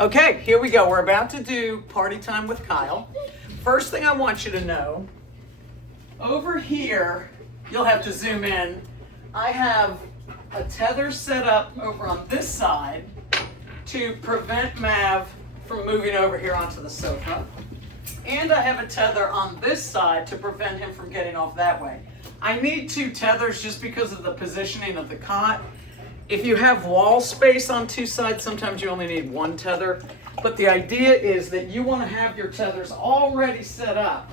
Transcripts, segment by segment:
Okay, here we go. We're about to do party time with Kyle. First thing I want you to know, over here, you'll have to zoom in. I have a tether set up over on this side to prevent Mav from moving over here onto the sofa. And I have a tether on this side to prevent him from getting off that way. I need two tethers just because of the positioning of the cot. If you have wall space on two sides, sometimes you only need one tether. But the idea is that you want to have your tethers already set up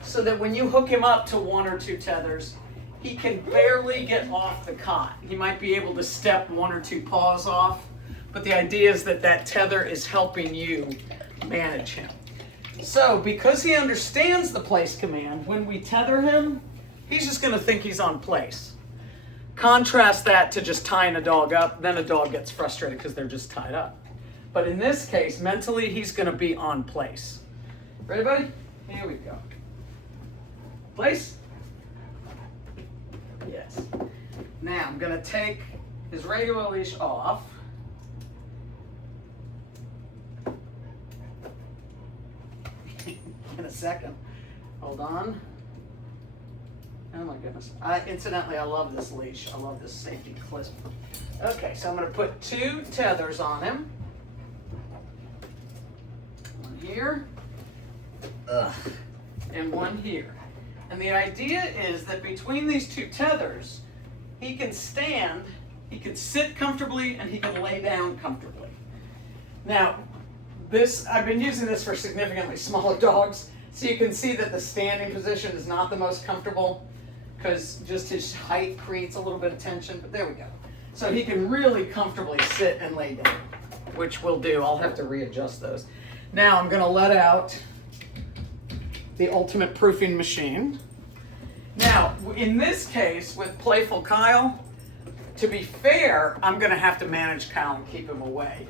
so that when you hook him up to one or two tethers, he can barely get off the cot. He might be able to step one or two paws off, but the idea is that that tether is helping you manage him. So because he understands the place command, when we tether him, he's just going to think he's on place. Contrast that to just tying a dog up, then a dog gets frustrated because they're just tied up. But in this case, mentally, he's going to be on place. Ready, buddy? Here we go. Place? Yes. Now I'm going to take his regular leash off. In a second. Hold on. Oh my goodness. Incidentally, I love this leash. I love this safety clip. Okay, so I'm going to put two tethers on him. One here. And one here. And the idea is that between these two tethers, he can stand, he can sit comfortably, and he can lay down comfortably. Now, I've been using this for significantly smaller dogs, so you can see that the standing position is not the most comfortable because just his height creates a little bit of tension, but there we go. So he can really comfortably sit and lay down, which we'll do. I'll have to readjust those. Now I'm going to let out the ultimate proofing machine. Now, in this case, with Playful Kyle, to be fair, I'm going to have to manage Kyle and keep him away.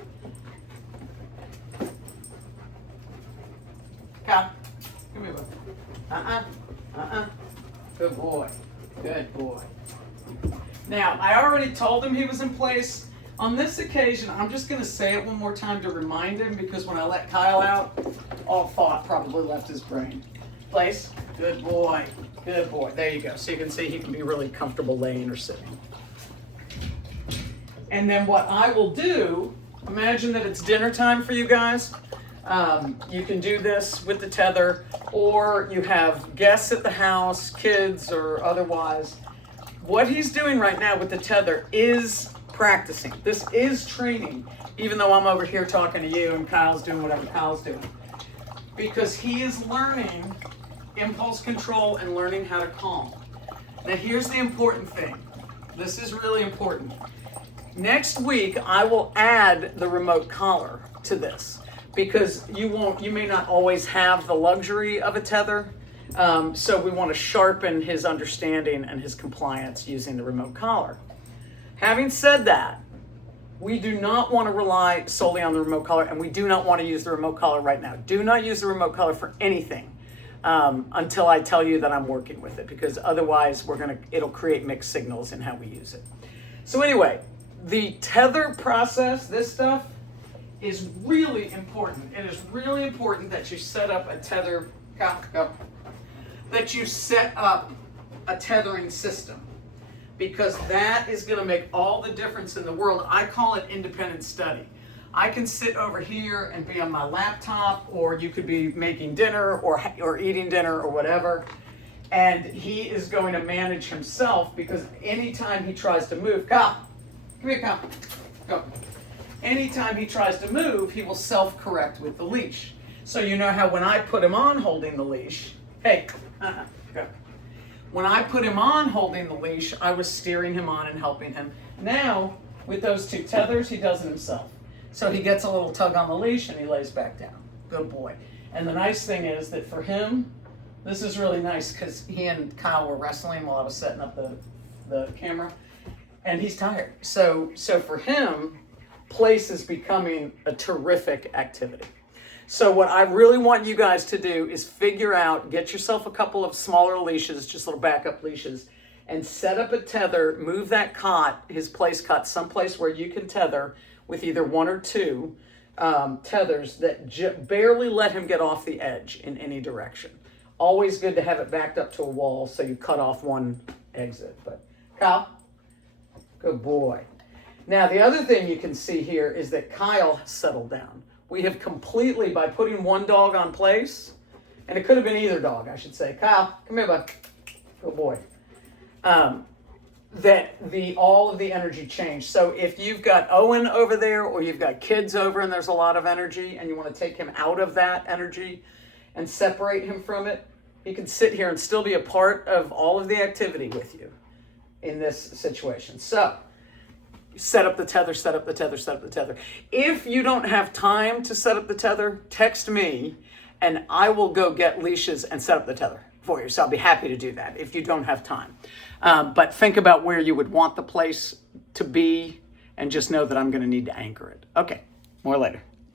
Kyle, come here, bud. Good boy. Good boy. Now, I already told him he was in place. On this occasion, I'm just going to say it one more time to remind him because when I let Kyle out, all thought probably left his brain. Place. Good boy. Good boy. There you go. So you can see he can be really comfortable laying or sitting. And then what I will do, imagine that it's dinner time for you guys. You can do this with the tether, or you have guests at the house, kids or otherwise. What he's doing right now with the tether is practicing. This is training, even though I'm over here talking to you and Kyle's doing whatever Kyle's doing. Because he is learning impulse control and learning how to calm. Now here's the important thing. This is really important. Next week, I will add the remote collar to this. Because you may not always have the luxury of a tether. So we want to sharpen his understanding and his compliance using the remote collar. Having said that, we do not want to rely solely on the remote collar, and we do not want to use the remote collar right now. Do not use the remote collar for anything until I tell you that I'm working with it, because otherwise it'll create mixed signals in how we use it. So anyway, the tether process, this stuff, is really important. It is really important that you set up a tether, that you set up a tethering system, because that is going to make all the difference in the world. I call it independent study. I can sit over here and be on my laptop, or you could be making dinner or eating dinner or whatever, and he is going to manage himself, because anytime he tries to move, come here, go. Anytime he tries to move, he will self-correct with the leash. So you know how when I put him on holding the leash, hey, go. When I put him on holding the leash, I was steering him on and helping him. Now, with those two tethers, he does it himself. So he gets a little tug on the leash and he lays back down. Good boy. And the nice thing is that for him, this is really nice because he and Kyle were wrestling while I was setting up the camera, and he's tired. So for him, place is becoming a terrific activity. So what I really want you guys to do is figure out, get yourself a couple of smaller leashes, just little backup leashes, and set up a tether, move that cot, his place cot, someplace where you can tether with either one or two, tethers that barely let him get off the edge in any direction. Always good to have it backed up to a wall so you cut off one exit. But Kyle, good boy. Now the other thing you can see here is that Kyle settled down. We have completely, by putting one dog on place, and it could have been either dog, I should say. Kyle, come here, bud. Good boy. That all of the energy changed. So if you've got Owen over there, or you've got kids over and there's a lot of energy and you want to take him out of that energy and separate him from it, he can sit here and still be a part of all of the activity with you in this situation. So set up the tether, set up the tether, set up the tether. If you don't have time to set up the tether, text me and I will go get leashes and set up the tether for you. So I'll be happy to do that if you don't have time. But think about where you would want the place to be and just know that I'm going to need to anchor it. Okay, more later.